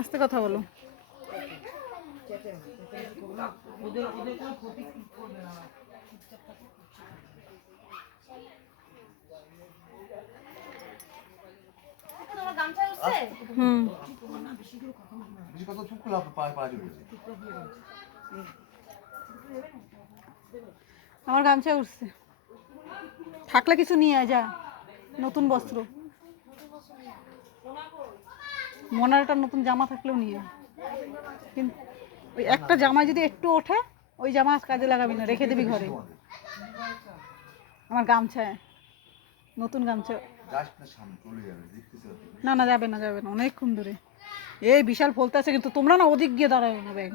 আস্তে কথা বলো। আমার গামছা উঠছে, থাকলে কিছু নিয়ে আয় যা, নতুন বস্ত্র, মনের একটা নতুন জামা থাকলেও নিয়ে। কিন্তু ওই একটা জামা যদি একটু ওঠে, ওই জামা কাজে লাগাবি না, রেখে দিবি ঘরে। আমার গামছায় নতুন গামছা। না না, যাবে না, যাবে না, অনেকক্ষণ ধরে এই বিশাল ফলতে আছে, কিন্তু তোমরা না ওদিক গিয়ে দাঁড়াবে না ব্যাগ।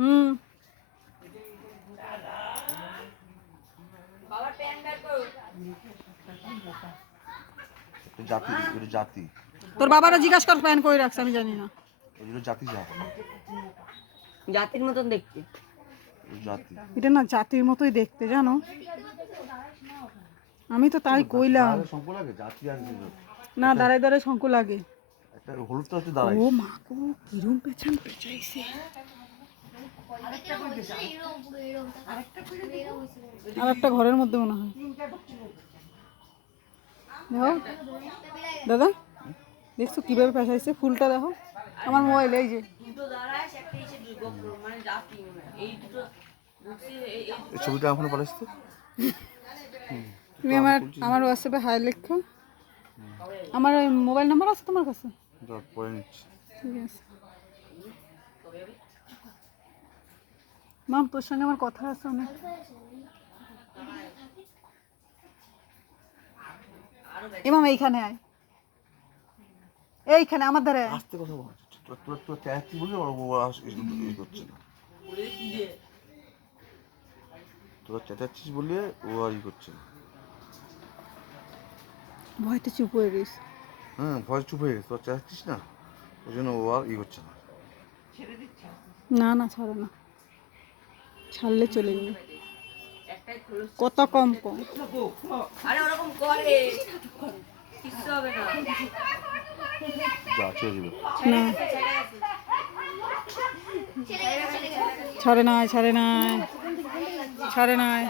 হুম, তোর বাবারা জিজ্ঞাসা কর প্যান করে রাখছে, আমি জানি না। জাতির মতন দেখতে, এটা না জাতির মতোই দেখতে, জানো, আমি তো তাই কইলাম। না, দাঁড়ায় দাঁড়ায় শঙ্কু লাগে। ও মা গো, কিরম পেছান পেঁচাইছে। আর একটা ঘরের মধ্যে মনে হয়। দেখো দাদা, দেখছো কিভাবে পেঁচাইছে, ফুলটা দেখো। আমার মোবাইল এই যে ছবিটা এখনো পারিস তো? তুমি আমার হোয়াটসঅ্যাপে হাই লেখো। আমার ওই মোবাইল নাম্বার আছে তোমার কাছে? পরে নিচ্ছি। ঠিক আছে মাম, তোর সঙ্গে আমার কথা আছে অনেক। মাম এইখানে আয়, এইখানে আমার ধারে আয়। আস্তে কথা বল, তোর চাচ্ছি বলে করছে না, তোরা চেঁচাচ্ছিস বলে ও আর করছে না। ভয়তে চুপ হয়ে রয়েছে। হ্যাঁ, ভয় চুপ হয়ে গেছে, তোরা চেঁচাচ্ছিস না, ওই জন্য ও আর করছে না। না না, ছাড়ে না, ছাড়লে চলে যাবে। কত কম কম, আরে ওরকম করে কিছু হবে না। যা ছেড়ে দিবে না, ছাড়ে নাই, ছাড়ে নাই, ছাড়ে নাই।